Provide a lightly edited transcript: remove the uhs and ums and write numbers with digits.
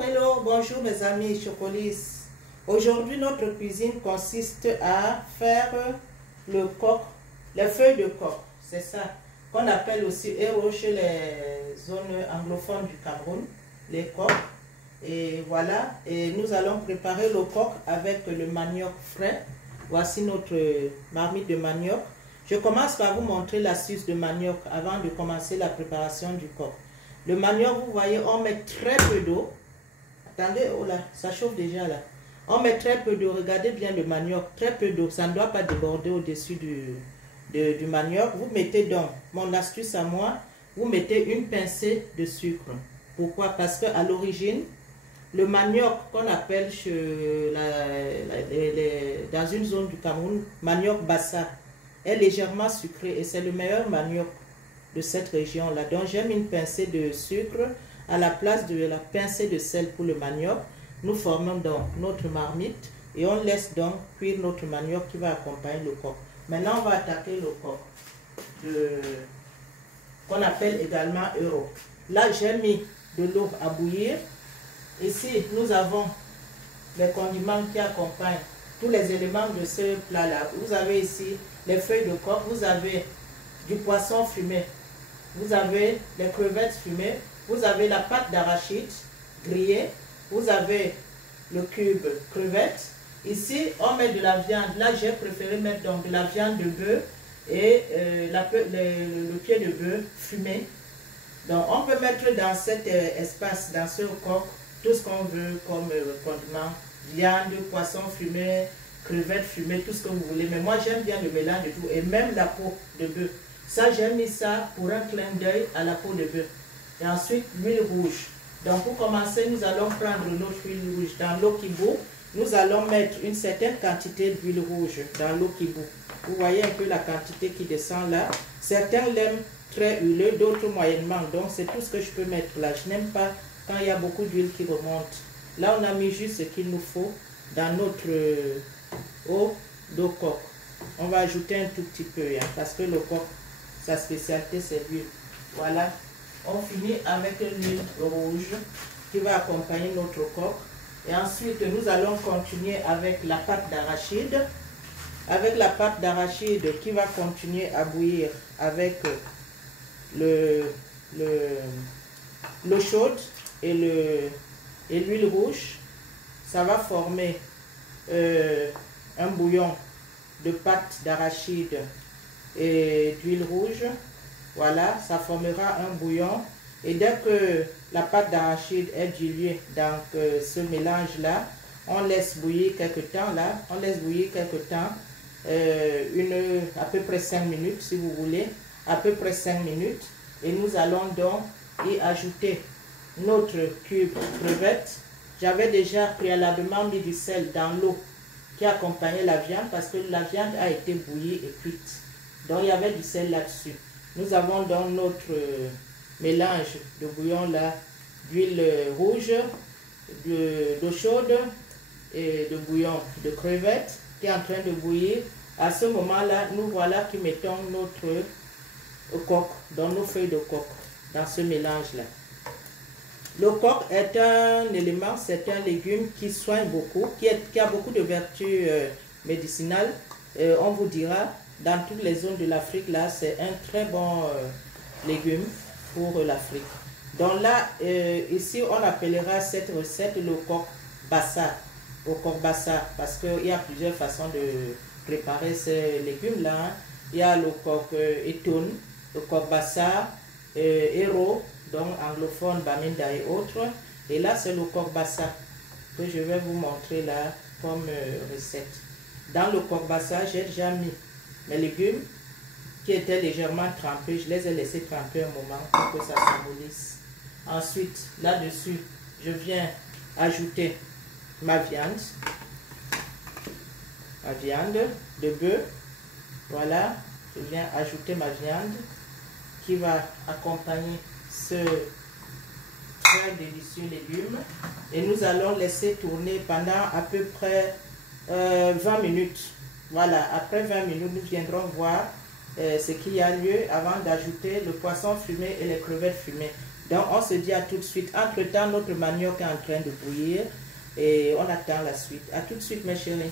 Hello, bonjour mes amis chocolis. Aujourd'hui, notre cuisine consiste à faire le coq, les feuilles de coq. C'est ça qu'on appelle aussi héros chez les zones anglophones du Cameroun, les coqs. Et voilà, et nous allons préparer le coq avec le manioc frais. Voici notre marmite de manioc. Je commence par vous montrer l'astuce de manioc avant de commencer la préparation du coq. Le manioc, vous voyez, on met très peu d'eau. Attendez, oh là, ça chauffe déjà là. On met très peu d'eau, regardez bien le manioc, très peu d'eau, ça ne doit pas déborder au-dessus du manioc. Vous mettez donc, mon astuce à moi, vous mettez une pincée de sucre. Pourquoi? Parce qu'à l'origine, le manioc qu'on appelle dans une zone du Cameroun, manioc bassa, est légèrement sucré et c'est le meilleur manioc de cette région-là. Donc j'ai mis une pincée de sucre à la place de la pincée de sel pour le manioc. Nous formons donc notre marmite et on laisse donc cuire notre manioc qui va accompagner le coq. Maintenant, on va attaquer le coq, qu'on appelle également euro. Là, j'ai mis de l'eau à bouillir. Ici, nous avons les condiments qui accompagnent tous les éléments de ce plat-là. Vous avez ici les feuilles de coq, vous avez du poisson fumé, vous avez les crevettes fumées, vous avez la pâte d'arachide grillée, vous avez le cube crevette. Ici, on met de la viande. Là, j'ai préféré mettre donc de la viande de bœuf et le pied de bœuf fumé. Donc, on peut mettre dans cet espace, dans ce coq, tout ce qu'on veut comme condiment. Viande, poisson fumé, crevettes fumées, tout ce que vous voulez. Mais moi, j'aime bien le mélange de tout et même la peau de bœuf. Ça, j'ai mis ça pour un clin d'œil à la peau de bœuf. Et ensuite, l'huile rouge. Donc, pour commencer, nous allons prendre notre huile rouge dans l'eau qui bout. Nous allons mettre une certaine quantité d'huile rouge dans l'eau qui bout. Vous voyez un peu la quantité qui descend là. Certains l'aiment très huileux, d'autres moyennement. Donc, c'est tout ce que je peux mettre là. Je n'aime pas quand il y a beaucoup d'huile qui remonte. Là, on a mis juste ce qu'il nous faut dans notre eau de coq. On va ajouter un tout petit peu, hein, parce que le coq, sa spécialité, c'est l'huile. Voilà. On finit avec l'huile rouge qui va accompagner notre coq. Et ensuite, nous allons continuer avec la pâte d'arachide. Avec la pâte d'arachide qui va continuer à bouillir avec l'eau chaude et l'huile rouge. Ça va former un bouillon de pâte d'arachide et d'huile rouge. Voilà, ça formera un bouillon. Et dès que la pâte d'arachide est diluée dans ce mélange-là, on laisse bouillir quelques temps là. On laisse bouillir quelques temps, à peu près 5 minutes si vous voulez. À peu près 5 minutes. Et nous allons donc y ajouter notre cube crevette. J'avais déjà préalablement mis du sel dans l'eau qui accompagnait la viande parce que la viande a été bouillie et cuite. Donc il y avait du sel là-dessus. Nous avons donc notre mélange de bouillon là, d'huile rouge, d'eau chaude et de bouillon de crevettes qui est en train de bouillir. À ce moment-là, nous voilà qui mettons notre coq, dans nos feuilles de coq, dans ce mélange-là. Le coq est un élément, c'est un légume qui soigne beaucoup, qui a beaucoup de vertus médicinales. On vous dira, dans toutes les zones de l'Afrique, là, c'est un très bon légume pour l'Afrique. Donc là, ici, on appellera cette recette le coq bassa, au coq bassa, parce qu'il y a plusieurs façons de préparer ces légumes-là. Hein. Il y a le coq etoun, le coq bassa, héros, donc anglophone, baminda et autres. Et là, c'est le coq bassa que je vais vous montrer là comme recette. Dans le coq bassa, j'ai déjà mis mes légumes qui étaient légèrement trempés. Je les ai laissés tremper un moment pour que ça s'amollisse. Ensuite, là-dessus, je viens ajouter ma viande de bœuf. Voilà, je viens ajouter ma viande qui va accompagner ce très délicieux légume. Et nous allons laisser tourner pendant à peu près 20 minutes. Voilà, après 20 minutes, nous viendrons voir ce qu'il y a lieu avant d'ajouter le poisson fumé et les crevettes fumées. Donc, on se dit à tout de suite. Entre-temps, notre manioc est en train de bouillir et on attend la suite. À tout de suite, mes chéris.